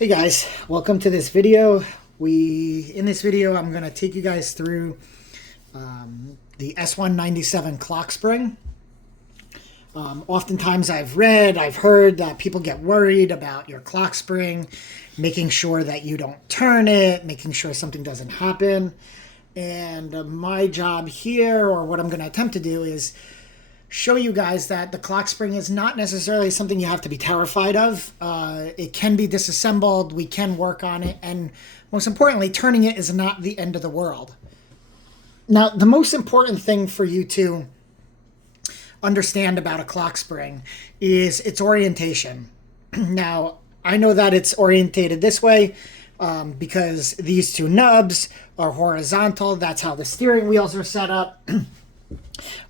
Hey guys, welcome to this video. In this video, I'm going to take you guys through the S197 Clockspring. Oftentimes I've heard that people get worried about your Clockspring, making sure that you don't turn it, making sure something doesn't happen. And my job here, or what I'm going to attempt to do, is show you guys that the Clockspring is not necessarily something you have to be terrified of. It can be disassembled, we can work on it, and most importantly, turning it is not the end of the world. Now, the most important thing for you to understand about a Clockspring is its orientation. Now, I know that it's orientated this way because these two nubs are horizontal. That's how the steering wheels are set up.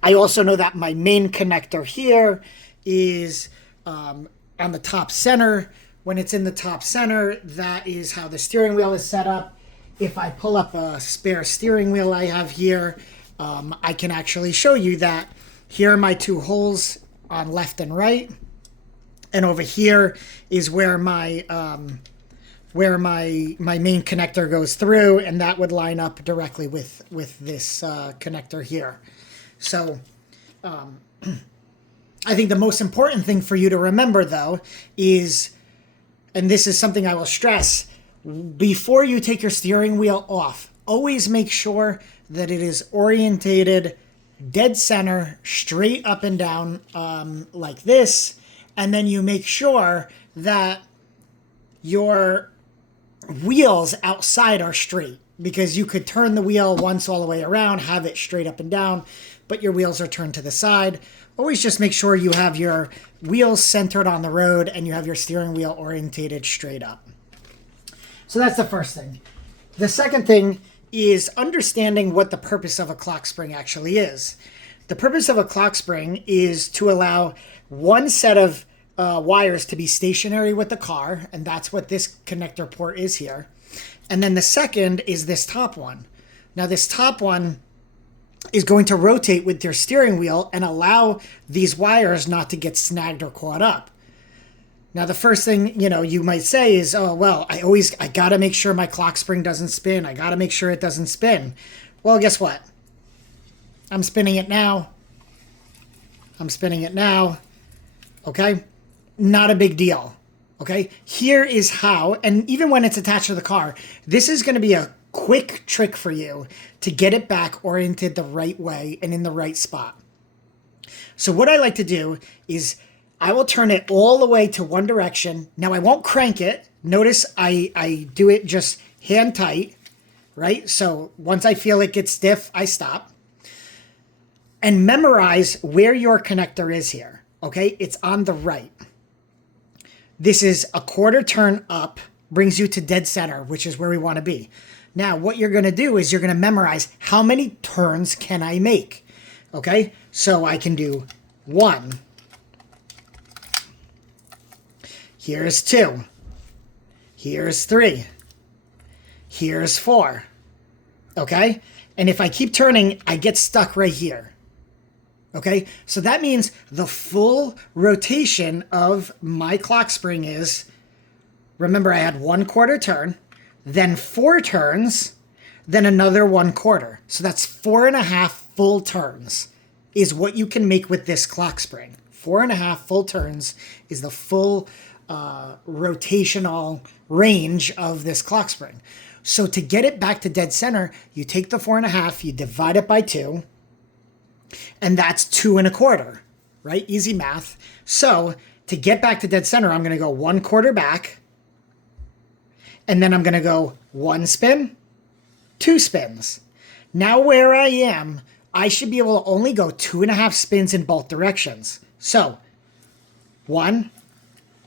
I also know that my main connector here is on the top center. When it's in the top center, that is how the steering wheel is set up. If I pull up a spare steering wheel I have here, I can actually show you that here are my two holes on left and right. And over here is where my main connector goes through, and that would line up directly with this connector here. So I think the most important thing for you to remember, though, is, and this is something I will stress, before you take your steering wheel off, always make sure that it is orientated dead center, straight up and down like this. And then you make sure that your wheels outside are straight, because you could turn the wheel once all the way around, have it straight up and down, but your wheels are turned to the side. Always just make sure you have your wheels centered on the road and you have your steering wheel orientated straight up. So that's the first thing. The second thing is understanding what the purpose of a Clockspring actually is. The purpose of a Clockspring is to allow one set of wires to be stationary with the car, and that's what this connector port is here. And then the second is this top one. Now this top one is going to rotate with your steering wheel and allow these wires not to get snagged or caught up. Now the first thing, you might say is, oh, well, I got to make sure my Clockspring doesn't spin. I got to make sure it doesn't spin. Well, guess what? I'm spinning it now. I'm spinning it now. Okay? Not a big deal. Okay? Here is how, and even when it's attached to the car, this is going to be a quick trick for you to get it back oriented the right way and in the right spot. So what I like to do is I will turn it all the way to one direction. Now I won't crank it. Notice I do it just hand tight, right? So once I feel it gets stiff, I stop. And memorize where your connector is here, okay? It's on the right. This is a quarter turn up, brings you to dead center, which is where we want to be. Now, what you're going to do is you're going to memorize how many turns can I make, okay? So I can do 1. Here's 2. Here's 3. Here's 4, okay? And if I keep turning, I get stuck right here. Okay, so that means the full rotation of my Clockspring is, remember I had 1 quarter turn, then 4 turns, then another 1 quarter. So that's 4.5 full turns is what you can make with this Clockspring. 4.5 full turns is the full rotational range of this Clockspring. So to get it back to dead center, you take the 4.5, you divide it by 2, and that's 2.25, right? Easy math. So to get back to dead center, I'm going to go 1 quarter back, and then I'm going to go 1 spin, 2 spins. Now where I am, I should be able to only go 2.5 spins in both directions. So 1,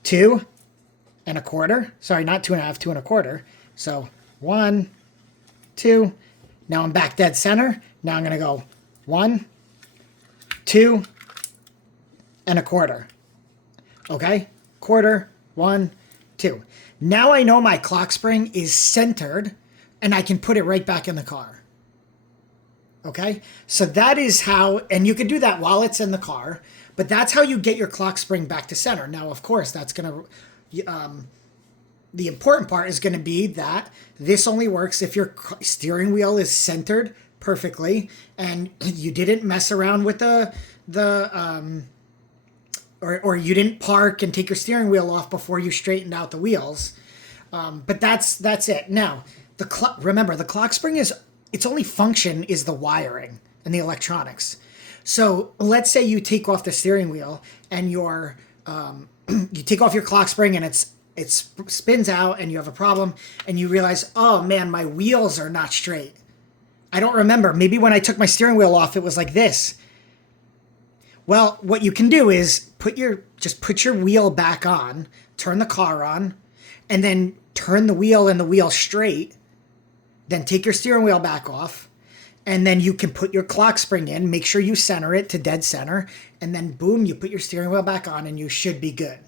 2.25. Sorry, not 2.5, 2.25. So 1, 2. Now I'm back dead center. Now I'm going to go 1, 2.25. Okay? Quarter, 1, 2. Now I know my Clockspring is centered and I can put it right back in the car. Okay? So that is how, and you can do that while it's in the car, but that's how you get your Clockspring back to center. Now, of course, that's going to the important part is going to be that this only works if your steering wheel is centered perfectly and you didn't mess around with or you didn't park and take your steering wheel off before you straightened out the wheels. But that's it. Now, remember, the Clockspring its only function is the wiring and the electronics. So let's say you take off the steering wheel and you take off your Clockspring and it spins out and you have a problem and you realize, oh man, my wheels are not straight. I don't remember. Maybe when I took my steering wheel off, it was like this. Well, what you can do is just put your wheel back on, turn the car on, and then turn the wheel and the wheel straight. Then take your steering wheel back off, and then you can put your Clockspring in, make sure you center it to dead center, and then boom, you put your steering wheel back on and you should be good.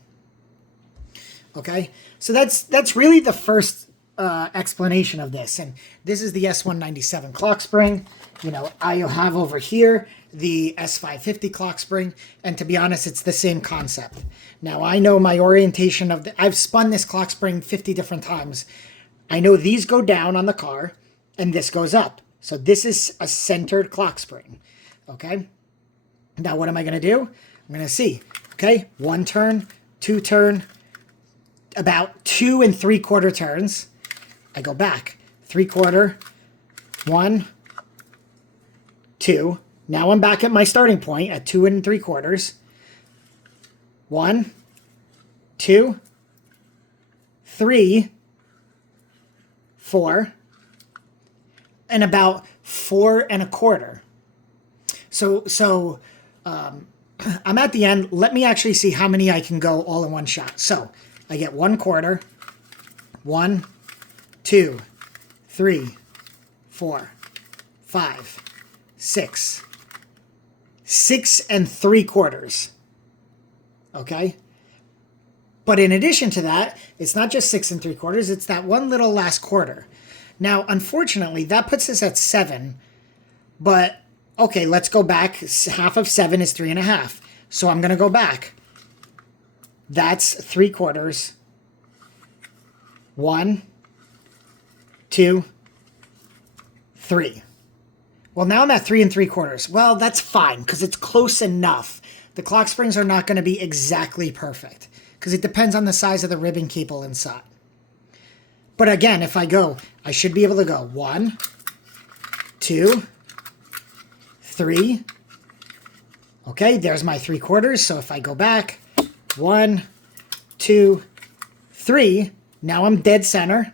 Okay? So that's really the first explanation of this. And this is the S197 Clockspring. You know, I have over here the S550 Clockspring, and to be honest, it's the same concept. Now, I know my orientation I've spun this Clockspring 50 different times. I know these go down on the car, and this goes up. So this is a centered Clockspring, okay? Now, what am I going to do? I'm going to see, okay? 1 turn, 2 turn, about 2 3/4 turns. I go back, 3/4, 1, 2. Now I'm back at my starting point at 2 3/4. 1, 2, 3, 4, and about 4 1/4. So I'm at the end. Let me actually see how many I can go all in one shot. So I get 1/4, 1, 2, 3, 4, 5, 6, 6 3/4. Okay? But in addition to that, it's not just 6 3/4, it's that one little last quarter. Now, unfortunately, that puts us at 7. But, okay, let's go back. Half of 7 is 3.5. So I'm going to go back. That's 3/4. 1, 2, 3. Well, now I'm at 3 3/4. Well, that's fine because it's close enough. The Clocksprings are not going to be exactly perfect because it depends on the size of the ribbon cable inside. But again, if I should be able to go 1, 2, 3. Okay, there's my 3/4. So if I go back, 1, 2, 3. Now I'm dead center.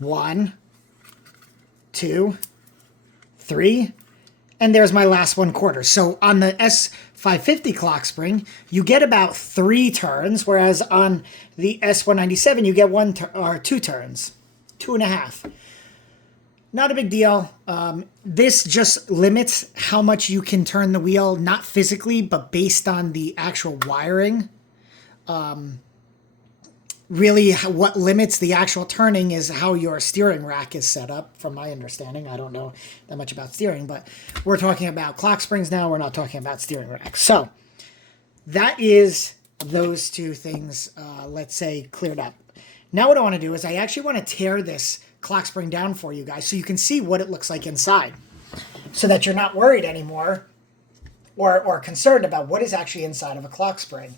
1, 2, 3. And there's my last 1/4. So on the S550 Clockspring, you get about 3 turns, whereas on the S197, you get 2 turns, 2.5. Not a big deal. This just limits how much you can turn the wheel, not physically, but based on the actual wiring. Really, what limits the actual turning is how your steering rack is set up, from my understanding. I don't know that much about steering, but we're talking about Clocksprings now. We're not talking about steering racks. So that is those two things, let's say, cleared up. Now what I want to do is I actually want to tear this Clockspring down for you guys so you can see what it looks like inside, so that you're not worried anymore or concerned about what is actually inside of a Clockspring.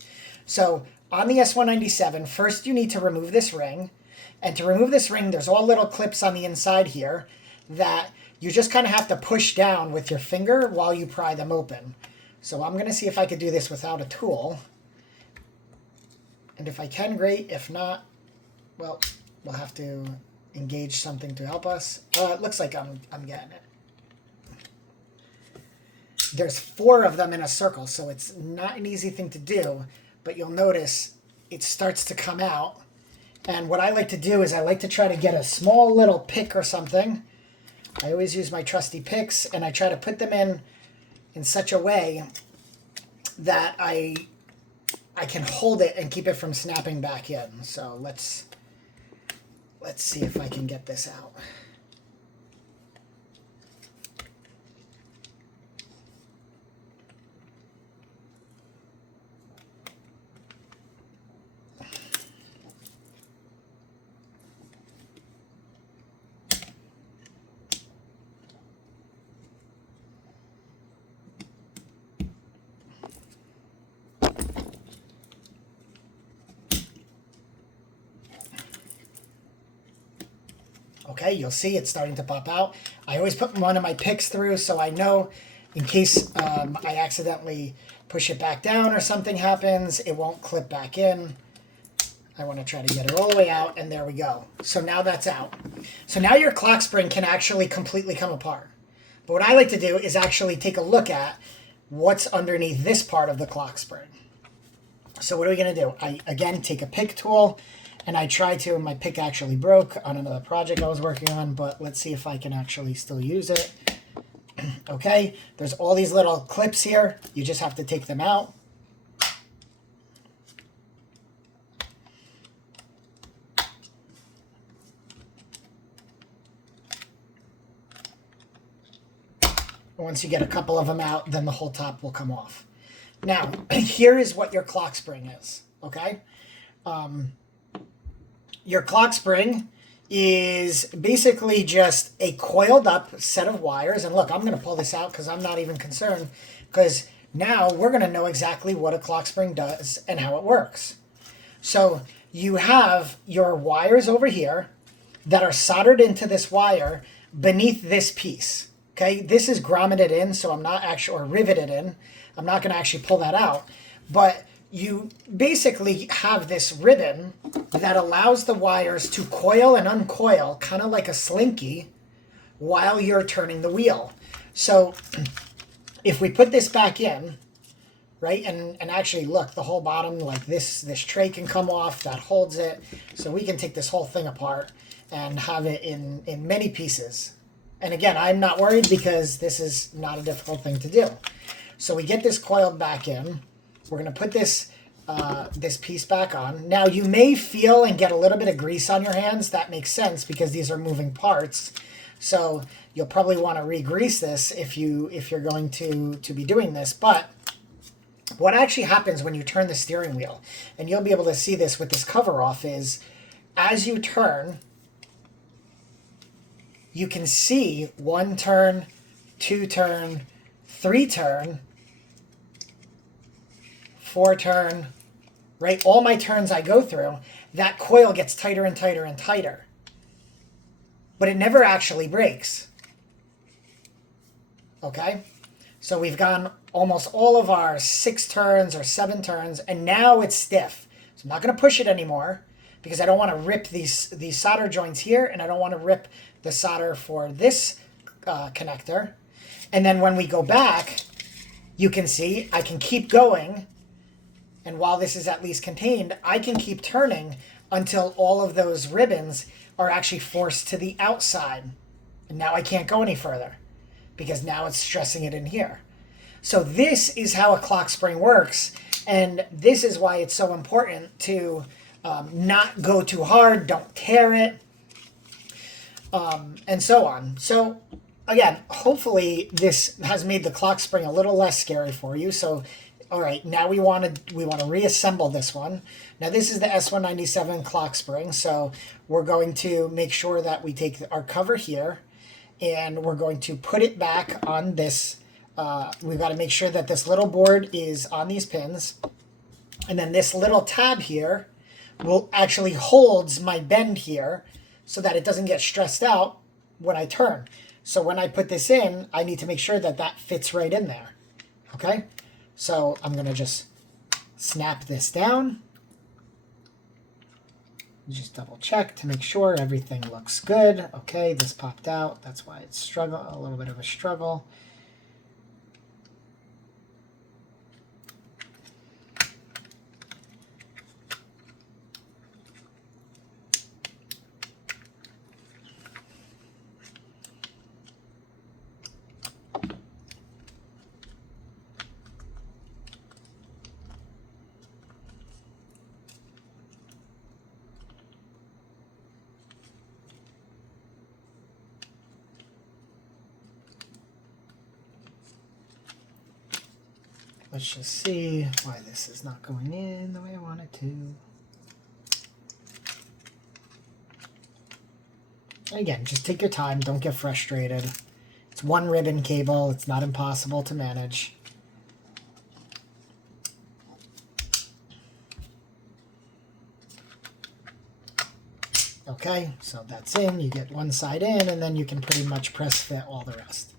So on the S197, first you need to remove this ring. And to remove this ring, there's all little clips on the inside here that you just kind of have to push down with your finger while you pry them open. So I'm going to see if I could do this without a tool. And if I can, great. If not, well, we'll have to engage something to help us. It looks like I'm getting it. There's 4 of them in a circle, so it's not an easy thing to do. But you'll notice it starts to come out. And what I like to do is I like to try to get a small little pick or something. I always use my trusty picks, and I try to put them in such a way that I can hold it and keep it from snapping back in. So let's see if I can get this out. Okay, you'll see it's starting to pop out. I always put one of my picks through so I know in case I accidentally push it back down or something happens, it won't clip back in. I want to try to get it all the way out, and there we go. So now that's out. So now your clock spring can actually completely come apart. But what I like to do is actually take a look at what's underneath this part of the clock spring. So what are we going to do? I, again, take a pick tool, and I try to, my pick actually broke on another project I was working on, but let's see if I can actually still use it. Okay, there's all these little clips here. You just have to take them out. Once you get a couple of them out, then the whole top will come off. Now, here is what your clock spring is, okay? Your clock spring is basically just a coiled up set of wires. And look, I'm going to pull this out because I'm not even concerned, because now we're going to know exactly what a clock spring does and how it works. So you have your wires over here that are soldered into this wire beneath this piece. Okay, this is grommeted in, so I'm not actually, or riveted in. I'm not going to actually pull that out. But you basically have this ribbon that allows the wires to coil and uncoil, kind of like a slinky, while you're turning the wheel. So if we put this back in, right, and actually look, the whole bottom, like this tray can come off, that holds it. So we can take this whole thing apart and have it in many pieces. And again, I'm not worried because this is not a difficult thing to do. So we get this coiled back in. We're going to put this this piece back on. Now you may feel and get a little bit of grease on your hands. That makes sense because these are moving parts. So you'll probably want to re-grease this if you're going to be doing this. But what actually happens when you turn the steering wheel, and you'll be able to see this with this cover off, is as you turn, you can see 1 turn, 2 turn, 3 turn, 4 turn, right? All my turns I go through, that coil gets tighter and tighter and tighter. But it never actually breaks. Okay? So we've gone almost all of our 6 turns or 7 turns, and now it's stiff. So I'm not going to push it anymore because I don't want to rip these solder joints here, and I don't want to rip the solder for this connector. And then when we go back, you can see I can keep going, and while this is at least contained, I can keep turning until all of those ribbons are actually forced to the outside. And now I can't go any further because now it's stressing it in here. So this is how a clock spring works, and this is why it's so important to not go too hard, don't tear it, and so on. So again, hopefully this has made the clock spring a little less scary for you. So all right, now we want to reassemble this one. Now this is the S197 Clockspring, so we're going to make sure that we take our cover here, and we're going to put it back on this. We've got to make sure that this little board is on these pins, and then this little tab here will actually holds my bend here so that it doesn't get stressed out when I turn. So when I put this in, I need to make sure that that fits right in there. Okay? So I'm going to just snap this down. Just double check to make sure everything looks good. Okay, this popped out. That's why it's a little bit of a struggle. Let's just see why this is not going in the way I want it to. Again, just take your time. Don't get frustrated. It's one ribbon cable. It's not impossible to manage. Okay, so that's in, you get one side in, and then you can pretty much press fit all the rest.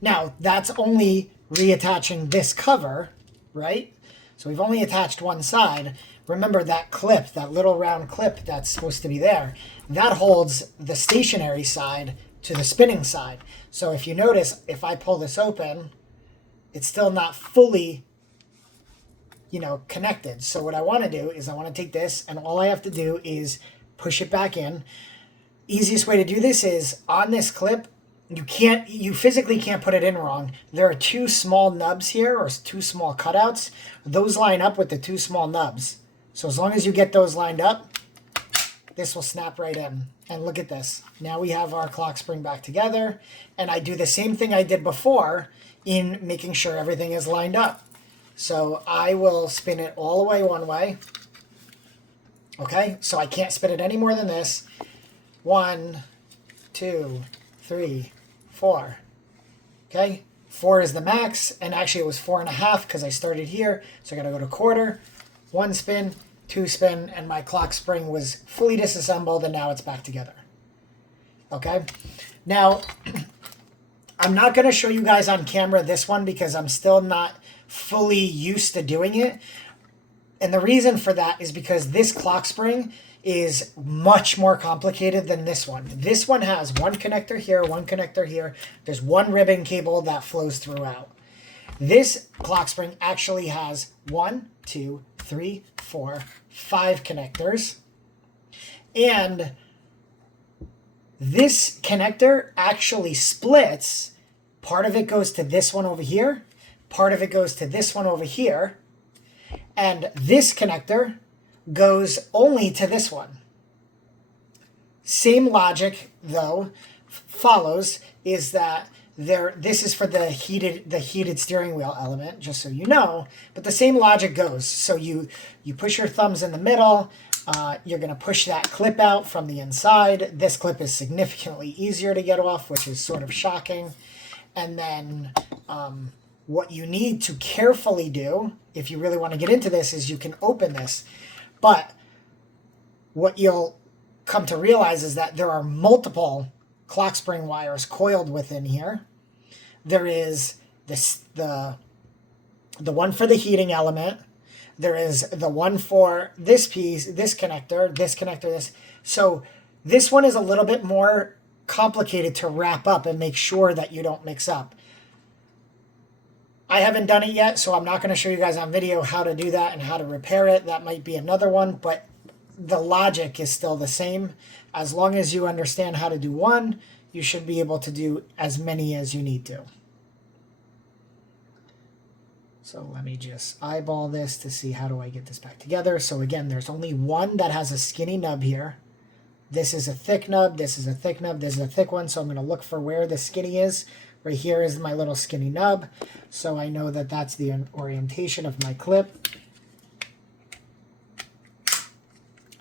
Now, that's only reattaching this cover, right? So we've only attached one side. Remember that clip, that little round clip that's supposed to be there, that holds the stationary side to the spinning side. So if you notice, if I pull this open, it's still not fully, connected. So what I want to do is I want to take this, and all I have to do is push it back in. Easiest way to do this is on this clip, you physically can't put it in wrong. There are two small nubs here, or two small cutouts. Those line up with the two small nubs. So as long as you get those lined up, this will snap right in. And look at this. Now we have our clock spring back together. And I do the same thing I did before in making sure everything is lined up. So I will spin it all the way one way. Okay, so I can't spin it any more than this. 1, 2, 3, 4. Okay, 4 is the max, and actually it was 4.5 because I started here. So I got to go to quarter, 1 spin, 2 spin, and my clock spring was fully disassembled, and now it's back together. Okay, now I'm not going to show you guys on camera this one because I'm still not fully used to doing it. And the reason for that is because this clock spring is much more complicated than this one. This one has one connector here, one connector here. There's one ribbon cable that flows throughout. This clock spring actually has 1, 2, 3, 4, 5 connectors. And this connector actually splits. Part of it goes to this one over here. Part of it goes to this one over here. And this connector goes only to this one. Same logic, though, follows is that this is for the heated steering wheel element, just so you know. But the same logic goes. So you push your thumbs in the middle. You're going to push that clip out from the inside. This clip is significantly easier to get off, which is sort of shocking. And then what you need to carefully do, if you really want to get into this, is you can open this. But what you'll come to realize is that there are multiple clock spring wires coiled within here. There is the one for the heating element. There is the one for this piece, this connector, this. So this one is a little bit more complicated to wrap up and make sure that you don't mix up. I haven't done it yet, so I'm not going to show you guys on video how to do that and how to repair it. That might be another one, but the logic is still the same. As long as you understand how to do one, you should be able to do as many as you need to. So let me just eyeball this to see how do I get this back together. So again, there's only one that has a skinny nub here. This is a thick nub, this is a thick nub, this is a thick one, so I'm going to look for where the skinny is. Right here is my little skinny nub, so I know that that's the orientation of my clip.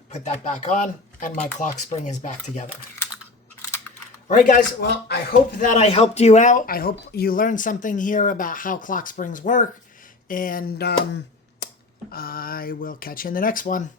Put that back on, and my clock spring is back together. All right, guys, well, I hope that I helped you out. I hope you learned something here about how clock springs work, and I will catch you in the next one.